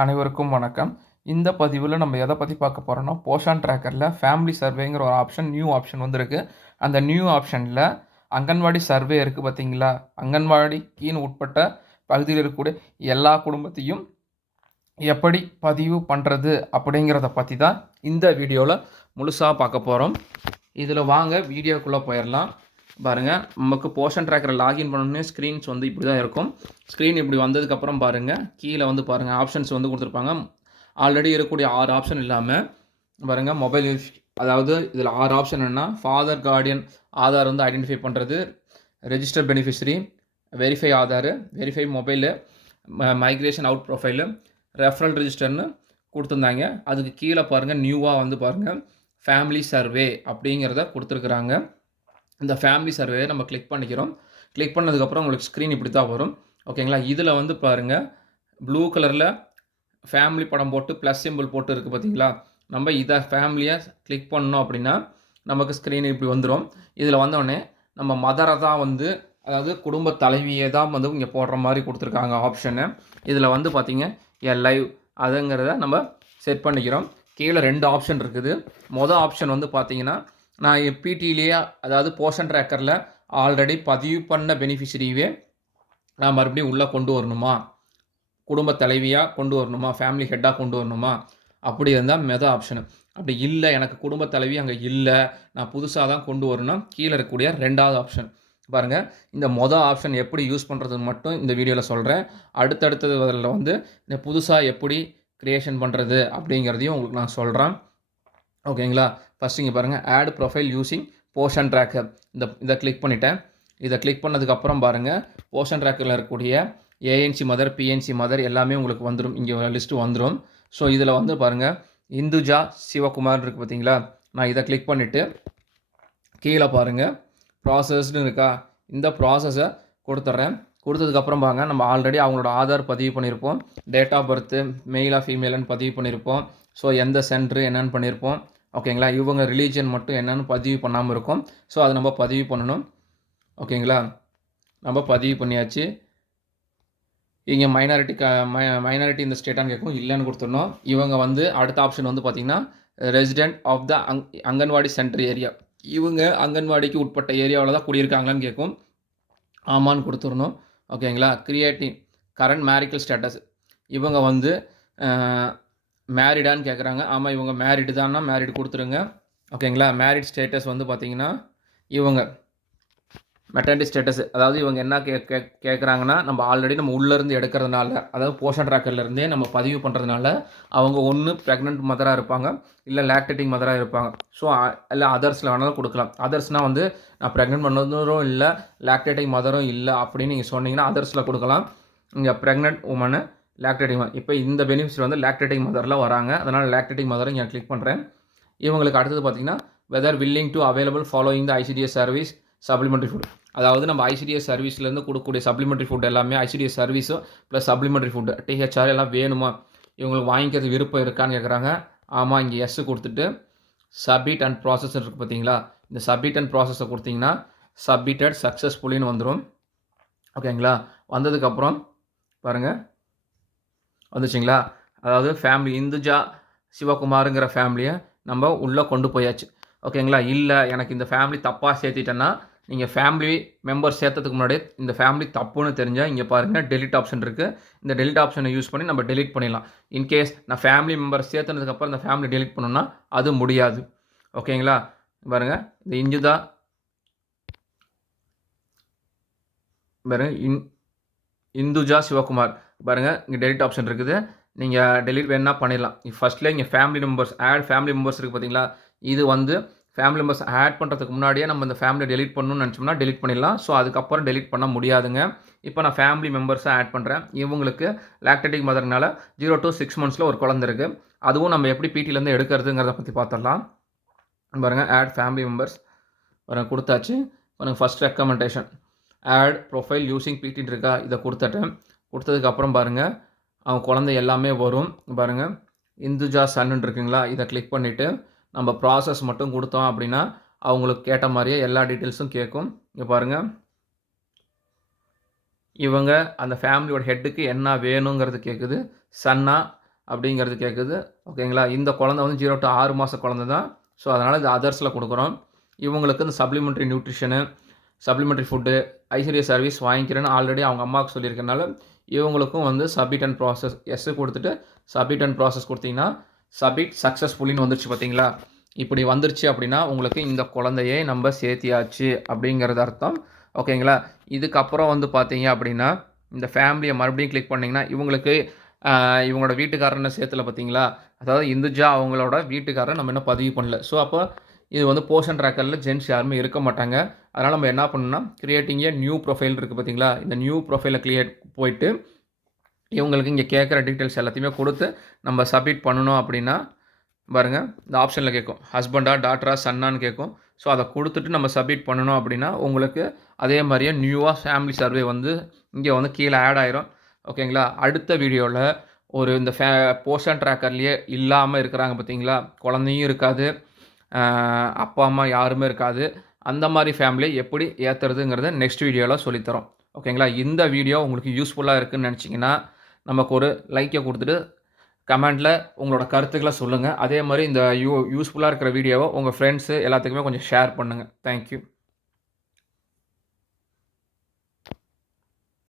அனைவருக்கும் வணக்கம். இந்த பதிவுல நம்ம எத பத்தி பார்க்க போறோம்னா, போஷன் ட்ராக்கர்ல ஃபேமிலி சர்வேங்கிற ஒரு நியூ ஆப்ஷன் வந்திருக்கு. அந்த நியூ ஆப்ஷன்ல அங்கன்வாடி சர்வே இருக்கு பார்த்தீங்களா? அங்கன்வாடிக்கின்னு உட்பட்ட பகுதியில் இருக்கக்கூடிய எல்லா குடும்பத்தையும் எப்படி பதிவு பண்றது அப்படிங்கிறத பத்தி தான் இந்த வீடியோல முழுசா பார்க்க போறோம். இதுல வாங்க வீடியோக்குள்ள போயிரலாம். பாருங்க, நமக்கு போஷன் ட்ராக்கரை லாகின் பண்ணணும்னே ஸ்க்ரீன்ஸ் வந்து இப்படி தான் இருக்கும். ஸ்க்ரீன் இப்படி வந்ததுக்கப்புறம் பாருங்கள், கீழே வந்து பாருங்கள் ஆப்ஷன்ஸ் வந்து கொடுத்துருப்பாங்க. ஆல்ரெடி இருக்கக்கூடிய 6 ஆப்ஷன் இல்லாமல் பாருங்கள் மொபைல் யூஸ், அதாவது இதில் 6 ஆப்ஷன் என்னென்னா ஃபாதர் கார்டியன் ஆதார் வந்து ஐடென்டிஃபை பண்ணுறது, register beneficiary, verify Aadhaar, verify mobile, migration out profile, referral ரெஜிஸ்டர்னு கொடுத்துருந்தாங்க. அதுக்கு கீழே பாருங்கள் நியூவாக வந்து பாருங்கள் ஃபேமிலி சர்வே அப்படிங்கிறத கொடுத்துருக்குறாங்க. இந்த ஃபேமிலி சர்வேயை நம்ம கிளிக் பண்ணிக்கிறோம். கிளிக் பண்ணதுக்கப்புறம் உங்களுக்கு ஸ்க்ரீன் இப்படி தான் வரும். ஓகேங்களா? இதில் வந்து பாருங்கள் ப்ளூ கலரில் ஃபேமிலி படம் போட்டு ப்ளஸ் சிம்பிள் போட்டு இருக்குது பார்த்தீங்களா? நம்ம இதை ஃபேமிலியை கிளிக் பண்ணோம் அப்படின்னா நமக்கு ஸ்க்ரீன் இப்படி வந்துடும். இதில் வந்தோடனே நம்ம மதரை தான் வந்து, அதாவது குடும்ப தலைவியை தான் வந்து இங்கே போடுற மாதிரி கொடுத்துருக்காங்க ஆப்ஷனு. இதில் வந்து பார்த்திங்க லைவ் அதுங்கிறத நம்ம செட் பண்ணிக்கிறோம். கீழே 2 ஆப்ஷன் இருக்குது. மொதல் ஆப்ஷன் வந்து பார்த்திங்கன்னா, நான் பிடிலேயே, அதாவது போஷன் ட்ராக்கரில் ஆல்ரெடி பதிவு பண்ண பெனிஃபிஷரியே நான் மறுபடியும் உள்ளே கொண்டு வரணுமா, குடும்ப தலைவியாக கொண்டு வரணுமா, ஃபேமிலி ஹெட்டாக கொண்டு வரணுமா, அப்படி இருந்தால் ஆப்ஷனு. அப்படி இல்லை, எனக்கு குடும்ப தலைவி அங்கே இல்லை, நான் புதுசாக தான் கொண்டு வரணும், கீழே இருக்கக்கூடிய 2வது ஆப்ஷன் பாருங்கள். இந்த ஆப்ஷன் எப்படி யூஸ் பண்ணுறதுன்னு மட்டும் இந்த வீடியோவில் சொல்கிறேன். அடுத்தடுத்ததில் வந்து இந்த புதுசாக எப்படி க்ரியேஷன் பண்ணுறது அப்படிங்கிறதையும் உங்களுக்கு நான் சொல்கிறேன். ஓகேங்களா? ஃபஸ்ட் இங்கே பாருங்கள், add profile using Poshan tracker. இதை கிளிக் பண்ணிட்டேன். இதை கிளிக் பண்ணதுக்கப்புறம் பாருங்கள், போஷன் ட்ராக்கரில் இருக்கக்கூடிய ஏஎன்சி மதர், பிஎன்சி மதர் எல்லாமே உங்களுக்கு வந்துடும். இங்கே லிஸ்ட்டு வந்துடும். ஸோ இதில் வந்து பாருங்கள் இந்துஜா சிவகுமார் இருக்குது பார்த்தீங்களா? நான் இதை கிளிக் பண்ணிவிட்டு கீழே பாருங்கள் ப்ராசஸ்ன்னு இருக்கா? இந்த ப்ராசஸை கொடுத்துட்றேன். கொடுத்ததுக்கப்புறம் பாருங்க, நம்ம ஆல்ரெடி அவங்களோட ஆதார் பதிவு பண்ணியிருப்போம், டேட் ஆஃப் பர்த்து மெயிலாக ஃபீமேல்னு பதிவு பண்ணியிருப்போம். ஸோ எந்த சென்ட்ரு என்னென்னு பண்ணியிருப்போம். ஓகேங்களா? இவங்க ரிலீஜன் மட்டும் என்னென்னு பதிவு பண்ணாமல் இருக்கும். ஸோ அதை நம்ம பதிவு பண்ணணும். ஓகேங்களா? நம்ம பதிவு பண்ணியாச்சு. இங்கே மைனாரிட்டி இந்த ஸ்டேட்டான்னு கேட்கும், இல்லைன்னு கொடுத்துடணும். இவங்க வந்து அடுத்த ஆப்ஷன் வந்து பார்த்திங்கன்னா resident of the anganwadi centre area. இவங்க அங்கன்வாடிக்கு உட்பட்ட ஏரியாவில் தான் குடியிருக்காங்களான்னு கேட்கும். ஆமான்னு கொடுத்துடணும். ஓகேங்களா? கிரியேட்டிங் கரண்ட் மேரிட்டல் ஸ்டேட்டஸ், இவங்க வந்து மேரிடான்னு கேட்குறாங்க. ஆமாம், இவங்க மேரிடு தான்னா மேரிடு கொடுத்துருங்க. ஓகேங்களா? மேரிட் ஸ்டேட்டஸ் வந்து பார்த்திங்கன்னா இவங்க மெட்டர்னிட்டி ஸ்டேட்டஸ், அதாவது இவங்க என்ன கேட்குறாங்கன்னா, நம்ம ஆல்ரெடி நம்ம உள்ளேருந்து எடுக்கிறதுனால, அதாவது போஷன் ட்ராக்கர்லேருந்தே நம்ம பதிவு பண்ணுறதுனால அவங்க ஒன்று ப்ரெக்னென்ட் மதராக இருப்பாங்க, இல்லை லாக்டேட்டிங் மதராக இருப்பாங்க. ஸோ இல்லை அதர்ஸில் வேணாலும் கொடுக்கலாம். அதர்ஸ்னால் வந்து நான் ப்ரெக்னென்ட் பண்ணதும் இல்லை, லாக்டேட்டிங் மதரும் இல்லை அப்படின்னு நீங்கள் சொன்னீங்கன்னா அதர்ஸில் கொடுக்கலாம். இங்கே ப்ரெக்னென்ட் உமனு, லாக்டேட்டிங் மதர், இப்போ இந்த பெனிஃபிட்ஸ் வந்து லாக்டேட்டிங் மதரில் வராங்க. அதனால் லாக்டேட்டிங் மதரை இங்கே கிளிக் பண்ணுறேன். இவங்களுக்கு அடுத்தது பார்த்திங்கன்னா whether willing to available following the ICDS service supplementary food, அதாவது நம்ம ஐசிடிஎஸ் சர்வீஸ்லேருந்து கொடுக்கக்கூடிய சப்ளிமெண்ட்ரி ஃபுட் எல்லாமே ஐசிடிஎஸ் சர்வீஸும் ப்ளஸ் சப்ளிமெண்ட்ரி ஃபுட்டு டிஹெச்ஆர் எல்லாம் வேணுமா, இவங்களுக்கு வாங்கிக்கிறது விருப்பம் இருக்கான்னு கேட்குறாங்க. ஆமாம், இங்கே எஸ் கொடுத்துட்டு சப்மிட் அண்ட் ப்ராசஸ் இருக்குது பார்த்தீங்களா? இந்த சப்மிட் அண்ட் ப்ராசஸை கொடுத்தீங்கன்னா சப்மிட்டட் சக்ஸஸ்ஃபுல்லின்னு வந்துடும். ஓகேங்களா? வந்ததுக்கப்புறம் பாருங்கள் வந்துச்சுங்களா? அதாவது ஃபேமிலி இந்துஜா சிவகுமாருங்கிற ஃபேமிலியை நம்ம உள்ளே கொண்டு போயாச்சு. ஓகேங்களா? இல்லை, எனக்கு இந்த ஃபேமிலி தப்பாக சேர்த்திட்டேன்னா, நீங்கள் ஃபேமிலி மெம்பர் சேர்த்ததுக்கு முன்னாடி இந்த ஃபேமிலி தப்புன்னு தெரிஞ்சால் இங்கே பாருங்கள் டெலிட் ஆப்ஷன் இருக்குது. இந்த டெலிட் ஆப்ஷனை யூஸ் பண்ணி நம்ம டெலிட் பண்ணிடலாம். இன்கேஸ் நான் ஃபேமிலி மெம்பர் சேர்த்துனதுக்கப்புறம் இந்த ஃபேமிலி டெலிட் பண்ணணும்னா அது முடியாது. ஓகேங்களா? பாருங்கள், இந்த இந்துஜா பாருங்கள் இந்துஜா சிவகுமார் பாருங்கள், இங்கே டெலிட் ஆப்ஷன் இருக்குது. நீங்கள் டெலிட் வேணுன்னா பண்ணிடலாம். ஃபஸ்ட்டில் இங்கே family members, add family members இருக்குது பார்த்தீங்களா? இது வந்து ஃபேமிலி மெம்பர்ஸ் ஆட் பண்ணுறதுக்கு முன்னாடியே நம்ம இந்த ஃபேமிலி டெலிட் பண்ணணும்னு நினச்சோம்னா டெலிட் பண்ணிடலாம். ஸோ அதுக்கப்புறம் டெலிட் பண்ண முடியாதுங்க. இப்போ நான் ஃபேமிலி மெம்பர்ஸை ஆட் பண்ணுறேன். இவங்களுக்கு லாக்டேட்டிங் மதர்னால 0 to 6 months ஒரு குழந்தை இருக்குது. அதுவும் நம்ம எப்படி பிடிலேருந்து எடுக்கிறதுங்கிறத பற்றி பார்த்துடலாம். பாருங்கள், ஆட் ஃபேமிலி மெம்பர்ஸ் பாருங்கள் கொடுத்தாச்சு. பாருங்கள் first recommendation add profile using பிடின்னு இருக்கா? இதை கொடுத்துட்டேன். கொடுத்ததுக்கப்புறம் பாருங்கள் அவங்க குழந்தை எல்லாமே வரும். பாருங்கள் இந்துஜா சன்னு இருக்குங்களா? இதை கிளிக் பண்ணிவிட்டு நம்ம ப்ராசஸ் மட்டும் கொடுத்தோம் அப்படின்னா அவங்களுக்கு கேட்ட மாதிரியே எல்லா டீட்டெயில்ஸும் கேட்கும். இங்கே பாருங்கள், இவங்க அந்த ஃபேமிலியோட ஹெட்டுக்கு என்ன வேணுங்கிறது கேட்குது. சன்னா அப்படிங்கிறது கேட்குது. ஓகேங்களா? இந்த குழந்தை வந்து 0 to 6 மாத குழந்தை தான். ஸோ, அதனால் இது அதர்ஸில் கொடுக்குறோம். இவங்களுக்கு இந்த supplementary nutrition, supplementary food, ICDS service வாங்கிக்கிறேன்னு ஆல்ரெடி அவங்க அம்மாவுக்கு சொல்லியிருக்கனால, இவங்களுக்கும் வந்து சப்மிட் அண்ட் ப்ராசஸ் எஸ் கொடுத்துட்டு சப்மிட் அண்ட் ப்ராசஸ் கொடுத்தீங்கன்னா, சப்மிட் சக்ஸஸ்ஃபுல்லின்னு வந்துருச்சு பார்த்தீங்களா? இப்படி வந்துருச்சு அப்படின்னா, உங்களுக்கு இந்த குழந்தையை நம்ம சேர்த்தியாச்சு அப்படிங்கிறது அர்த்தம். ஓகேங்களா? இதுக்கப்புறம் வந்து பார்த்தீங்க அப்படின்னா, இந்த ஃபேமிலியை மறுபடியும் கிளிக் பண்ணிங்கன்னா, இவங்களுக்கு இவங்களோட வீட்டுக்காரன்னு சேர்த்துல பார்த்தீங்களா? அதாவது இந்துஜா அவங்களோட வீட்டுக்காரரை நம்ம இன்னும் பதிவு பண்ணல. ஸோ, அப்போ இது வந்து போர்ஷன் ட்ராக்கரில் ஜென்ட்ஸ் யாருமே இருக்க மாட்டாங்க. அதனால் நம்ம என்ன பண்ணணும்னா, கிரியேட்டிங் எ நியூ ப்ரொஃபைல் இருக்குது பார்த்தீங்களா? இந்த நியூ ப்ரொஃபைலை போயிட்டு, இவங்களுக்கு இங்கே கேட்குற டீட்டெயில்ஸ் எல்லாத்தையுமே கொடுத்து நம்ம சப்மிட் பண்ணணும் அப்படின்னா, பாருங்க இந்த ஆப்ஷனில் கேட்கும். ஹஸ்பண்டா, டாட்டரா, சன்னான்னு கேட்கும். ஸோ, அதை கொடுத்துட்டு நம்ம சப்மிட் பண்ணணும் அப்படின்னா, உங்களுக்கு அதே மாதிரியே நியூவாக ஃபேமிலி சர்வே வந்து இங்கே வந்து கீழே ஆட் ஆயிரும். ஓகேங்களா? அடுத்த வீடியோவில் ஒரு இந்த போர்ஷன் ட்ராக்கர்லேயே இல்லாமல் இருக்கிறாங்க பார்த்தீங்களா? குழந்தையும் இருக்காது, அப்பா அம்மா யாருமே இருக்காது. அந்த மாதிரி ஃபேமிலியை எப்படி ஏற்றுறதுங்கிறத நெக்ஸ்ட் வீடியோவில் சொல்லித்தரோம். ஓகேங்களா? இந்த வீடியோ உங்களுக்கு யூஸ்ஃபுல்லாக இருக்குதுன்னு நினச்சிங்கன்னா, நமக்கு ஒரு லைக்கை கொடுத்துட்டு கமெண்ட்டில் உங்களோட கருத்துக்களை சொல்லுங்கள். அதே மாதிரி இந்த யூஸ்ஃபுல்லாக இருக்கிற வீடியோவை உங்கள் ஃப்ரெண்ட்ஸு எல்லாத்துக்குமே கொஞ்சம் ஷேர் பண்ணுங்கள். தேங்க்யூ.